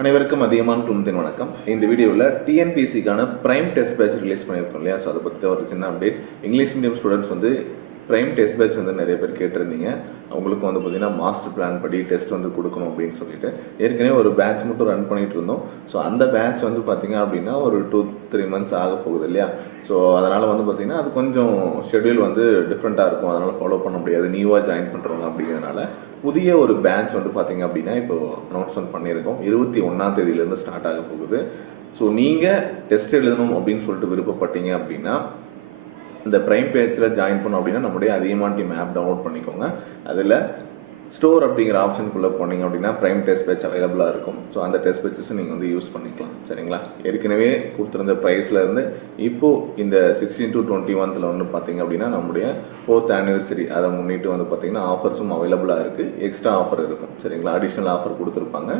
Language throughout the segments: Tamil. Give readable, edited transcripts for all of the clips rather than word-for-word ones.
அனைவருக்கும் அதிகமான டூம் வணக்கம். இந்த வீடியோவில் டிஎன்பிஎஸ்சிக்கான பிரைம் டெஸ்ட் பேட்ச் ரிலீஸ் பண்ணியிருக்கோம் இல்லையா? ஸோ அதை பற்றி ஒரு சின்ன அப்டேட். இங்கிலீஷ் மீடியம் ஸ்டூடெண்ட்ஸ் வந்து பிரைம் டெஸ்ட் பேட்ச் வந்து நிறைய பேர் கேட்டிருந்தீங்க. அவங்களுக்கு வந்து பார்த்தீங்கன்னா மாஸ்டர் பிளான் படி டெஸ்ட் வந்து கொடுக்கணும் அப்படின்னு சொல்லிட்டு ஏற்கனவே ஒரு பேட்ச் மட்டும் ரன் பண்ணிட்டு இருந்தோம். ஸோ அந்த பேட்ச் வந்து பார்த்தீங்க அப்படின்னா ஒரு 2-3 months ஆக போகுது இல்லையா? ஸோ அதனால் வந்து பார்த்தீங்கன்னா அது கொஞ்சம் ஷெட்யூல் வந்து டிஃப்ரெண்ட்டாக இருக்கும். அதனால் ஃபாலோ பண்ண முடியாது. நியூவாக ஜாயின் பண்ணுறவங்க அப்படிங்கிறதுனால புதிய ஒரு பேட்ச் வந்து பார்த்தீங்க அப்படின்னா இப்போ அனௌன்ஸ்மெண்ட் பண்ணியிருக்கோம். 21ஆம் தேதியிலேருந்து ஸ்டார்ட் ஆக போகுது. ஸோ நீங்கள் டெஸ்ட் எழுதணும் அப்படின்னு சொல்லிட்டு விருப்பப்பட்டீங்க அப்படின்னா இந்த பிரைம் பேட்சில் ஜாயின் பண்ணோம் அப்படின்னா நம்முடைய அதியமான் டீம் ஆப் டவுன்லோட் பண்ணிக்கோங்க. அதில் ஸ்டோர் அப்படிங்கிற ஆப்ஷனுக்குள்ளே போனீங்க அப்படின்னா பிரைம் டெஸ்ட் பேட்ச் அவைலபிளாக இருக்கும். ஸோ அந்த டெஸ்ட் பேட்சஸை நீங்கள் வந்து யூஸ் பண்ணிக்கலாம். சரிங்களா? ஏற்கனவே கொடுத்துருந்த ப்ரைஸ்லேருந்து இப்போது இந்த 16-21 வந்து பார்த்தீங்க அப்படின்னா நம்முடைய 4th anniversary அதை முன்னிட்டு வந்து பார்த்தீங்கன்னா ஆஃபர்ஸும் அவைலபிளாக இருக்குது. எக்ஸ்ட்ரா ஆஃபர் இருக்கும். சரிங்களா? அடிஷ்னல் ஆஃபர் கொடுத்துருப்பாங்க.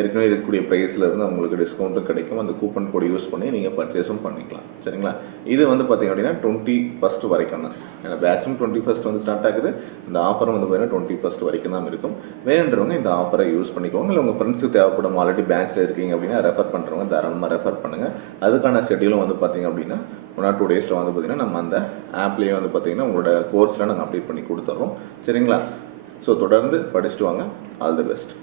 ஏற்கனவே இருக்கக்கூடிய ப்ரைஸ்லேருந்து உங்களுக்கு டிஸ்கவுண்ட்டும் கிடைக்கும். அந்த கூப்பன் கோடு யூஸ் பண்ணி நீங்கள் பர்ச்சேஸும் பண்ணிக்கலாம். சரிங்களா? இது வந்து பார்த்தீங்க அப்படின்னா 21st வரைக்கும் தான். ஏன்னா பேட்சும் 21st வந்து ஸ்டார்ட் ஆகுது. இந்த ஆஃபரும் வந்து பார்த்தீங்கன்னா 21st வரைக்கும் இருக்கும். வேணுன்றவங்க இந்த ஆஃபரை யூஸ் பண்ணிக்கோங்க. இல்லை உங்கள் ஃப்ரெண்ட்ஸுக்கு தேவைப்படும், ஆல்ரெடி பேட்சில் இருக்கீங்க அப்படின்னா ரெஃபர் பண்ணுறவங்க தாராளமாக ரெஃபர் பண்ணுங்கள். அதுக்கான ஷெட்யூலும் வந்து பார்த்தீங்க அப்படின்னா 1 or 2 days வந்து பார்த்தீங்கன்னா நம்ம அந்த ஆப்லேயே வந்து பார்த்தீங்கன்னா உங்களோட கோர்ஸில் நாங்கள் அப்டேட் பண்ணி கொடுத்துட்றோம். சரிங்களா? ஸோ தொடர்ந்து படிச்சுட்டு வாங்க. All the best.